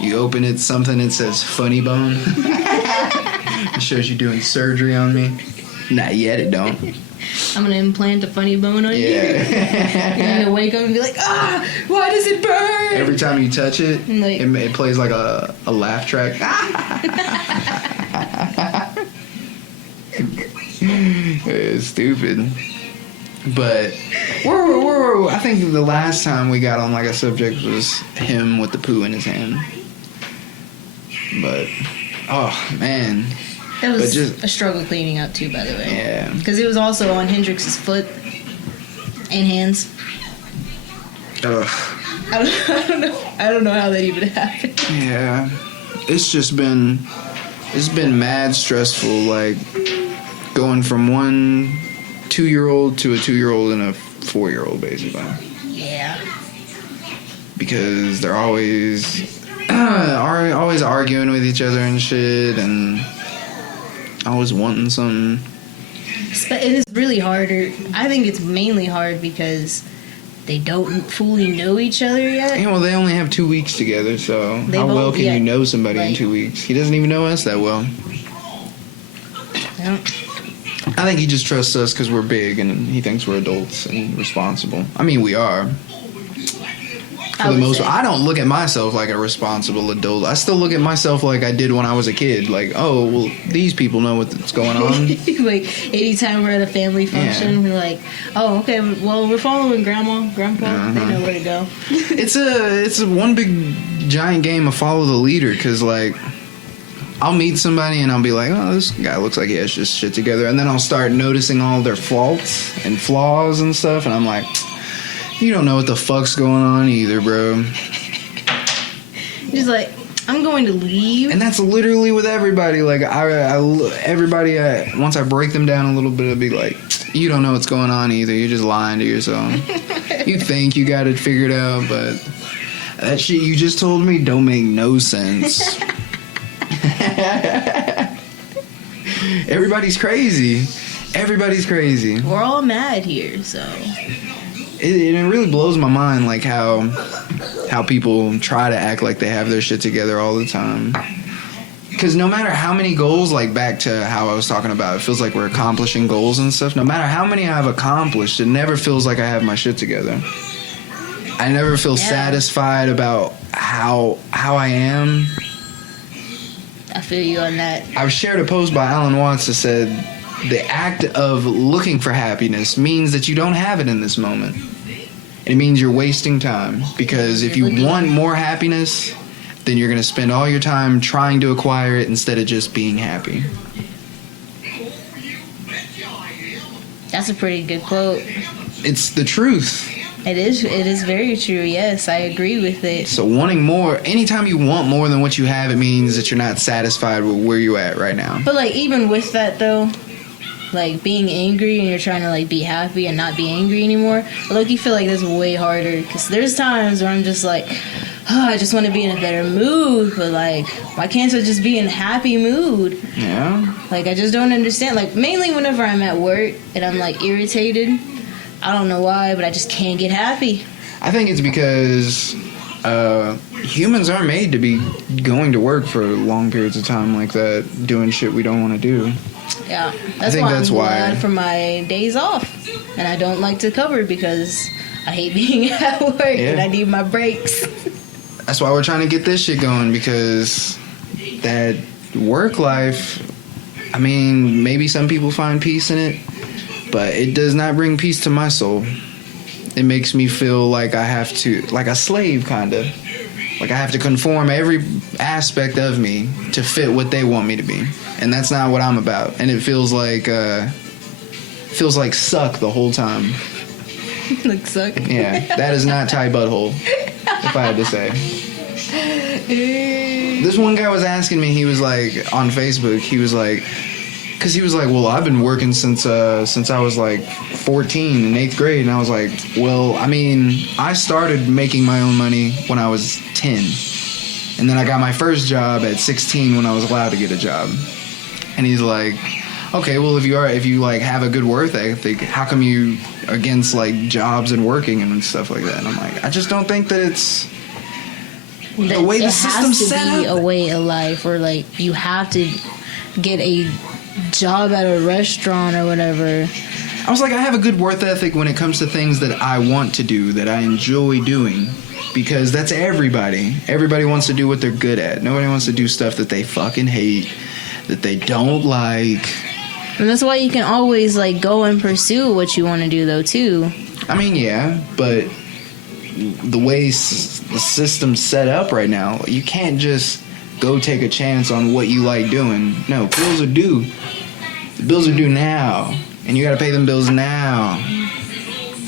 you open it, something that says "funny bone." It shows you doing surgery on me. Not yet, it don't. I'm gonna implant a funny bone on you. Yeah. You're gonna wake up and be like, why does it burn? Every time you touch it, Like- it plays like a laugh track. It's stupid. But I think the last time we got on like a subject was him with the poo in his hand. But oh man, That was But just- a struggle cleaning up too, by the way. yeah. Because it was also on Hendrix's foot and hands. Ugh. I don't know how that even happened. Yeah, it's been mad stressful. Like going from one 2-year-old to a 2-year-old in a 4-year-old, basically. Yeah. Because they're always always arguing with each other and shit, and always wanting something. It is really harder. I think it's mainly hard because they don't fully know each other yet. Yeah, well, they only have 2 weeks together, so how well can you know somebody in 2 weeks? He doesn't even know us that well. Yeah. I think he just trusts us because we're big and he thinks we're adults and responsible. I mean, we are. For the most part, I don't look at myself like a responsible adult. I still look at myself like I did when I was a kid. Like, oh, well, these people know what's going on. Like, anytime we're at a family function, we're like, oh, okay, well, we're following Grandma, Grandpa. They know where to go. It's a one big giant game of follow the leader, because, like, I'll meet somebody and I'll be like, oh, this guy looks like he has just shit together. And then I'll start noticing all their faults and flaws and stuff. And I'm like, you don't know what the fuck's going on either, bro. He's like, I'm going to leave. And that's literally with everybody. Like, everybody, once I break them down a little bit, I'll be like, you don't know what's going on either. You're just lying to yourself. You think you got it figured out, but that shit you just told me don't make no sense. Everybody's crazy. Everybody's crazy. We're all mad here, so... It really blows my mind, like, how people try to act like they have their shit together all the time. Because no matter how many goals, like, back to how I was talking about, it feels like we're accomplishing goals and stuff. No matter how many I've accomplished, it never feels like I have my shit together. I never feel satisfied about how I am. I feel you on that. I've shared a post by Alan Watts that said, the act of looking for happiness means that you don't have it in this moment. It means you're wasting time, because if you want more happiness, then you're going to spend all your time trying to acquire it instead of just being happy. That's a pretty good quote. It's the truth. It is very true. Yes, I agree with it. So wanting more, anytime you want more than what you have, it means that you're not satisfied with where you're at right now. But, like, even with that, though, like, being angry and you're trying to, like, be happy and not be angry anymore, like, you feel like that's way harder, because there's times where I'm just like, oh, I just want to be in a better mood, but, like, why can't I just be in a happy mood? Yeah. Like, I just don't understand. Like, mainly whenever I'm at work and I'm, like, irritated, I don't know why, but I just can't get happy. I think it's because humans aren't made to be going to work for long periods of time like that, doing shit we don't want to do. Yeah, that's why I'm glad for my days off, and I don't like to cover because I hate being at work and I need my breaks. That's why we're trying to get this shit going, because that work life, I mean, maybe some people find peace in it, but it does not bring peace to my soul. It makes me feel like I have to, like a slave, kind of. Like I have to conform every aspect of me to fit what they want me to be. And that's not what I'm about. And it feels like suck the whole time. Like suck? Yeah, that is not Thai butthole, if I had to say. This one guy was asking me, he was like, on Facebook, he was like, because he was like, well, I've been working since I was like 14 in 8th grade. And I was like, well, I mean, I started making my own money when I was 10. And then I got my first job at 16 when I was allowed to get a job. And he's like, okay, well, if you like have a good work ethic, how come you against like jobs and working and stuff like that? And I'm like, I just don't think that it's the way the system's set up. It has to be a way of life, or like you have to get a job at a restaurant or whatever. I was like, I have a good work ethic when it comes to things that I want to do, that I enjoy doing, because that's everybody. Everybody wants to do what they're good at. Nobody wants to do stuff that they fucking hate, that they don't like. And that's why you can always like go and pursue what you want to do, though, too. I mean, yeah, but the way the system's set up right now, you can't just go take a chance on what you like doing. No, bills are due. The bills are due now, and you gotta pay them bills now.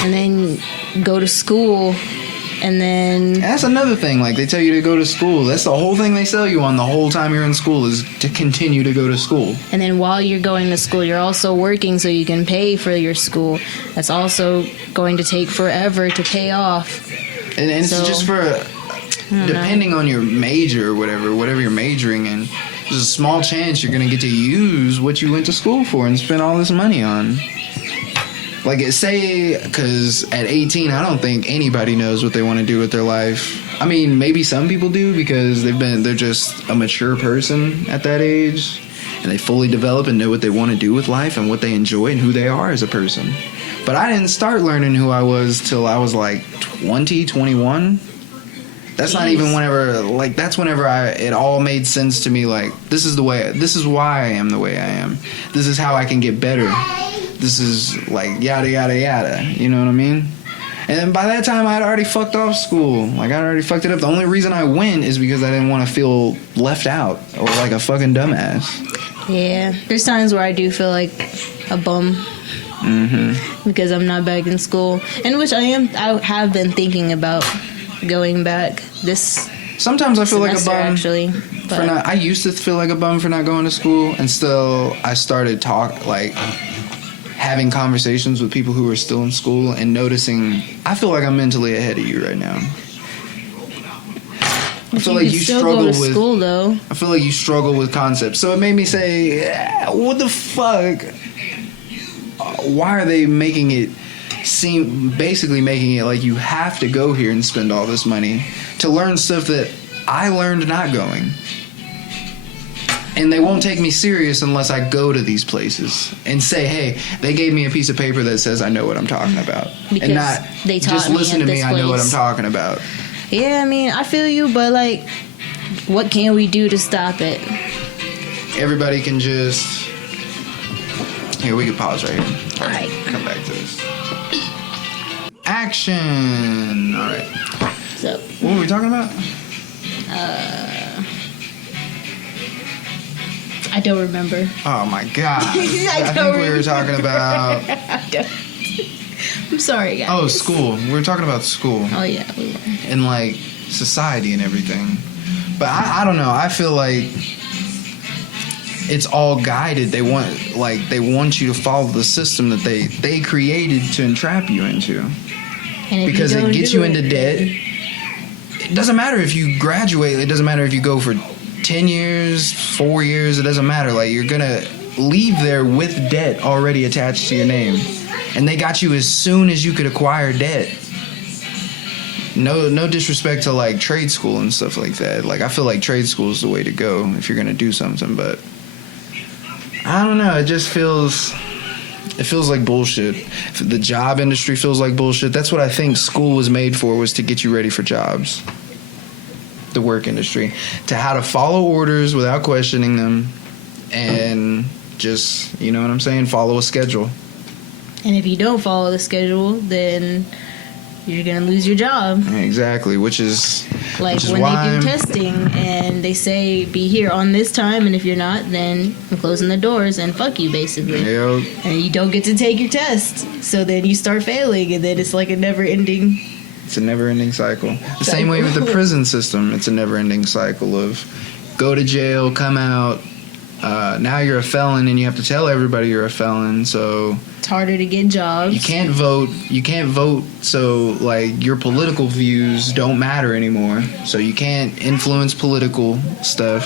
And then go to school And then And that's another thing. Like, they tell you to go to school. That's the whole thing they sell you on the whole time you're in school, is to continue to go to school. And then while you're going to school, you're also working so you can pay for your school. That's also going to take forever to pay off. And it's So, just for, depending on your major or whatever you're majoring in, there's a small chance you're going to get to use what you went to school for and spend all this money on. Like, because at 18, I don't think anybody knows what they want to do with their life. I mean, maybe some people do because they're just a mature person at that age, and they fully develop and know what they want to do with life and what they enjoy and who they are as a person. But I didn't start learning who I was till I was like 20, 21. That's not even whenever, like, that's whenever it all made sense to me. Like, this is why I am the way I am. This is how I can get better. This is, like, yada, yada, yada. You know what I mean? And then by that time, I'd already fucked off school. Like, I'd already fucked it up. The only reason I went is because I didn't want to feel left out or like a fucking dumbass. Yeah, there's times where I do feel like a bum. Because I'm not back in school. And which I have been thinking about going back this Sometimes I feel like a semester, bum. actually. But I used to feel like a bum for not going to school, and still I started having conversations with people who are still in school and noticing I feel like I'm mentally ahead of you right now. I feel like you struggle with school, though. I feel like you struggle with concepts. So it made me say, what the fuck? Why are they making it like you have to go here and spend all this money to learn stuff that I learned not going? And they won't take me serious unless I go to these places and say, hey, they gave me a piece of paper that says I know what I'm talking about. Because and not they taught just me listen at to me, this I know what I'm place. talking about. Yeah, I mean, I feel you, but, like, what can we do to stop it? Everybody can just... Here, we can pause right here. All right. Come back to this. Action! All right. So, What were we talking about? I don't remember. Oh my god. I think don't we were talking about... I'm sorry, guys. Oh, school. We were talking about school. Oh, yeah, we were. And, like, society and everything. But I don't know. I feel like it's all guided. They want you to follow the system that they created to entrap you into. And if Because you don't it gets do you into debt. It doesn't matter if you graduate. It doesn't matter if you go for 10 years, 4 years. It doesn't matter. Like, you're going to leave there with debt already attached to your name. And they got you as soon as you could acquire debt. No disrespect to, like, trade school and stuff like that. Like, I feel like trade school is the way to go if you're going to do something. But I don't know. It just feels... It feels like bullshit. The job industry feels like bullshit. That's what I think school was made for, was to get you ready for jobs. The work industry. To how to follow orders without questioning them. And just, you know what I'm saying? Follow a schedule. And if you don't follow the schedule, then you're going to lose your job. Exactly, which is Like, when why they do testing and they say, be here on this time, and if you're not, then I'm closing the doors and fuck you, basically. Yep. And you don't get to take your test. So then you start failing, and then it's like a never-ending... It's a never-ending cycle. The same way with the prison system. It's a never-ending cycle of go to jail, come out. Now you're a felon, and you have to tell everybody you're a felon. So It's harder to get jobs. you can't vote. So, like, your political views don't matter anymore. So you can't influence political stuff.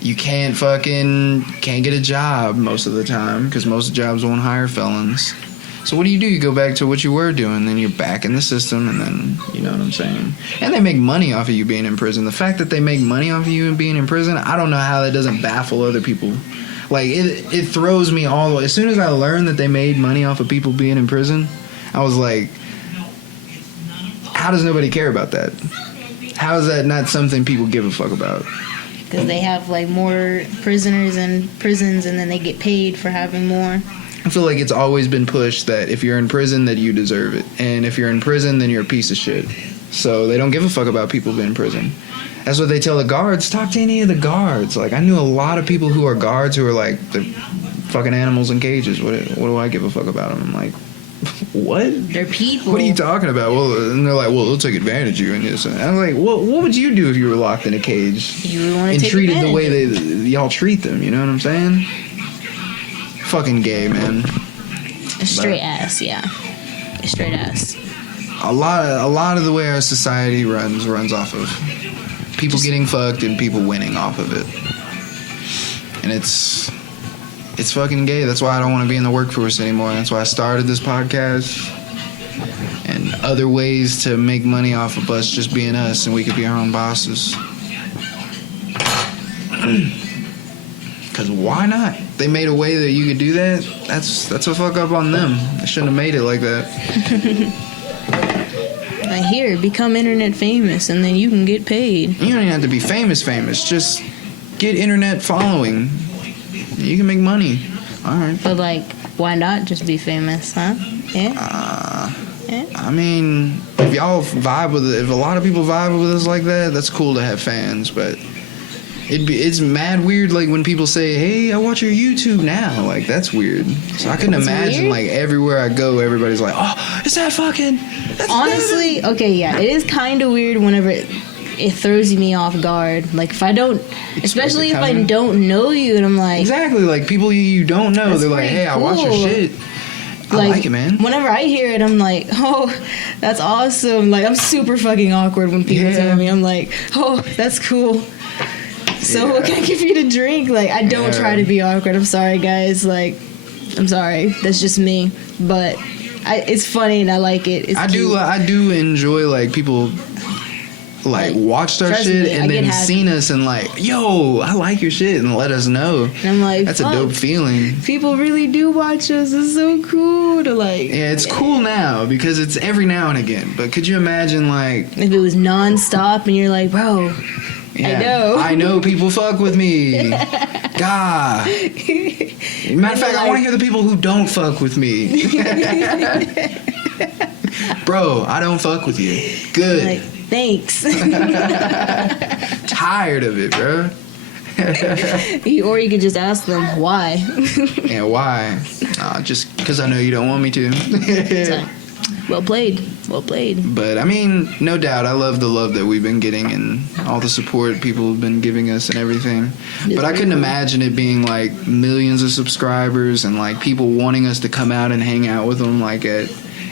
You can't get a job most of the time because most jobs won't hire felons. So what do? You go back to what you were doing, then you're back in the system, and then, you know what I'm saying? And they make money off of you being in prison. The fact that they make money off of you being in prison, I don't know how that doesn't baffle other people. Like, it throws me all the way. As soon as I learned that they made money off of people being in prison, I was like, how does nobody care about that? How is that not something people give a fuck about? Because they have, like, more prisoners in prisons, and then they get paid for having more. I feel like it's always been pushed that if you're in prison, that you deserve it. And if you're in prison, then you're a piece of shit. So they don't give a fuck about people being in prison. That's what they tell the guards. Talk to any of the guards. Like, I knew a lot of people who are guards who are like, the fucking animals in cages. What do I give a fuck about them? I'm like, What? They're people. What are you talking about? Well, and they're like, well, they'll take advantage of you in this. And I'm like, what would you do if you were locked in a cage You would want to and take treated the advantage. way y'all treat them? You know what I'm saying? Fucking gay, man. Straight ass, yeah. Straight ass. A lot of the way our society runs off of people getting fucked and people winning off of it. And it's fucking gay. That's why I don't want to be in the workforce anymore. That's why I started this podcast and other ways to make money off of us just being us, and we could be our own bosses. Because why not? They made a way that you could do that. That's a fuck up on them. They shouldn't have made it like that. Like, here, become internet famous, and then you can get paid. You don't even have to be famous. Just get internet following. You can make money. All right. But, like, why not just be famous, huh? Yeah? Yeah? I mean, if y'all vibe with it, if a lot of people vibe with us like that, that's cool to have fans. But it's mad weird, like when people say, "Hey, I watch your YouTube now." Like that's weird. So I couldn't imagine weird? like everywhere I go, everybody's like, "Oh, is that fucking?" Honestly, okay, yeah, it is kind of weird whenever it throws me off guard. Like if I don't, especially if I don't know you, and I'm like, exactly, like people you don't know, That's they're like, pretty "Hey, I watch your cool." shit. I like it, man." Whenever I hear it, I'm like, oh, that's awesome. Like, I'm super fucking awkward when people tell me. I'm like, oh, that's cool. So what can I give you to drink? Like, I don't try to be awkward. I'm sorry, guys. Like, I'm sorry. That's just me. But it's funny and I like it. It's cute. I do enjoy like people like watched our trust shit me, I and get then happy. seen us and like, yo, I like your shit, and let us know. And I'm like, That's a fuck, dope feeling. people really do watch us. It's so cool to like. Yeah, it's cool now because it's every now and again. But could you imagine like If it was nonstop and you're like, bro, I know people fuck with me. God. Matter of fact, I want to hear the people who don't fuck with me. Bro, I don't fuck with you. Good. like, thanks. Tired of it, bro. Or you could just ask them why. Yeah, why? Just because I know you don't want me to. So, well played. Well played. But I mean, no doubt, I love the love that we've been getting and all the support people have been giving us and everything. But I couldn't imagine it being like millions of subscribers and like people wanting us to come out and hang out with them like at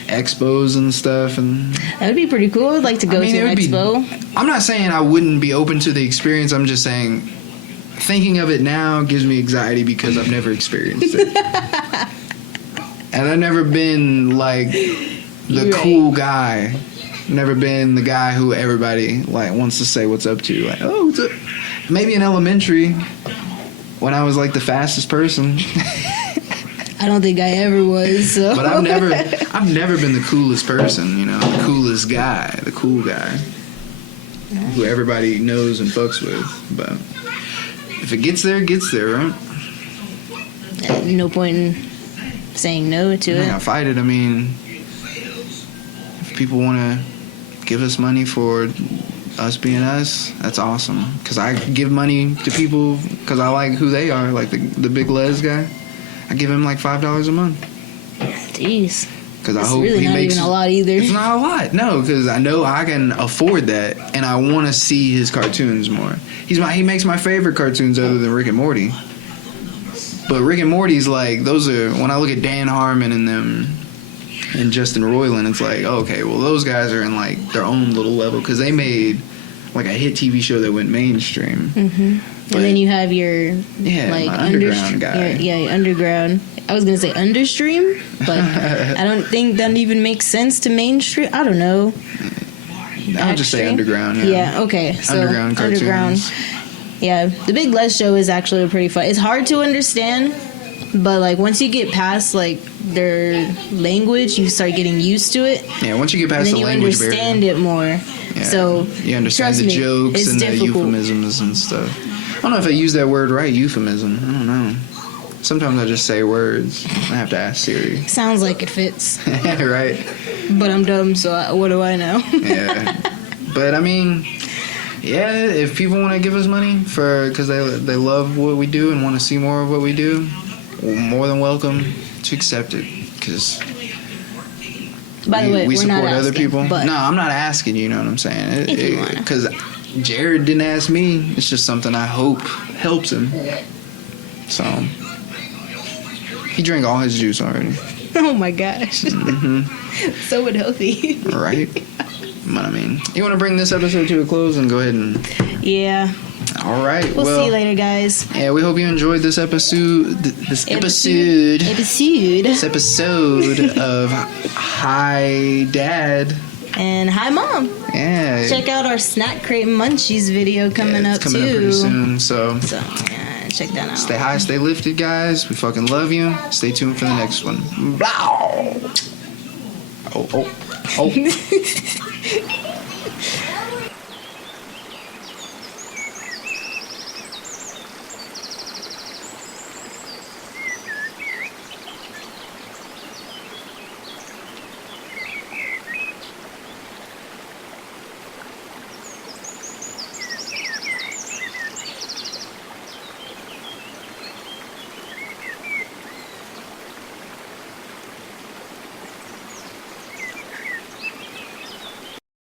expos and stuff. And That would be pretty cool. I'd like to go to an expo. I'm not saying I wouldn't be open to the experience. I'm just saying thinking of it now gives me anxiety because I've never experienced it. And I've never been like the cool guy. Never been the guy who everybody like wants to say what's up to. Like, oh, what's up? Maybe in elementary when I was like the fastest person. I don't think I ever was. So. But I've never been the coolest person, you know, the coolest guy, the cool guy who everybody knows and fucks with. But if it gets there, it gets there, right? No point in saying no to it. Yeah, fight it. I mean, if people want to give us money for us being us, that's awesome. Because I give money to people because I like who they are, like the big Les guy. I give him like $5 a month. Jeez. Because I It's hope really he not makes even a lot either. It's not a lot, no. Because I know I can afford that, and I want to see his cartoons more. He makes my favorite cartoons other than Rick and Morty. But Rick and Morty's like those are when I look at Dan Harmon and them and Justin Roiland, it's like okay, well those guys are in like their own little level because they made like a hit TV show that went mainstream. Mm-hmm. And then you have your like my underground guy. Your underground. I was gonna say understream, but I don't think that even makes sense to mainstream. I don't know. I'll just say underground. Yeah. Okay. So underground cartoons. Yeah, the Big Les show is actually pretty fun. It's hard to understand, but like once you get past like their language, you start getting used to it. Yeah, once you get past the language barrier, you understand it more. Yeah, So you understand trust the me, jokes it's and difficult. the euphemisms and stuff. I don't know if I use that word right, euphemism. I don't know. Sometimes I just say words. I have to ask Siri. Sounds like it fits, Right? but I'm dumb, so what do I know? Yeah. But I mean, yeah, if people want to give us money because they love what we do and want to see more of what we do, we're more than welcome to accept it. Because By the way, we we're not support other asking, people. but No, I'm not asking. You know what I'm saying? If you wanna. Because Jared didn't ask me. It's just something I hope helps him. So he drank all his juice already. oh my gosh, so unhealthy. Right? But I mean, you want to bring this episode to a close and go ahead and. Yeah, All right. we'll well, see you later, guys. Yeah, we hope you enjoyed this episode. This episode of Hi Dad. And hi, Mom. Yeah. Check out our Snack Crate Munchies video coming it's up coming too. up pretty soon. So So yeah, check that out. stay high, stay lifted, guys. We fucking love you. Stay tuned for the next one. Blow. Oh.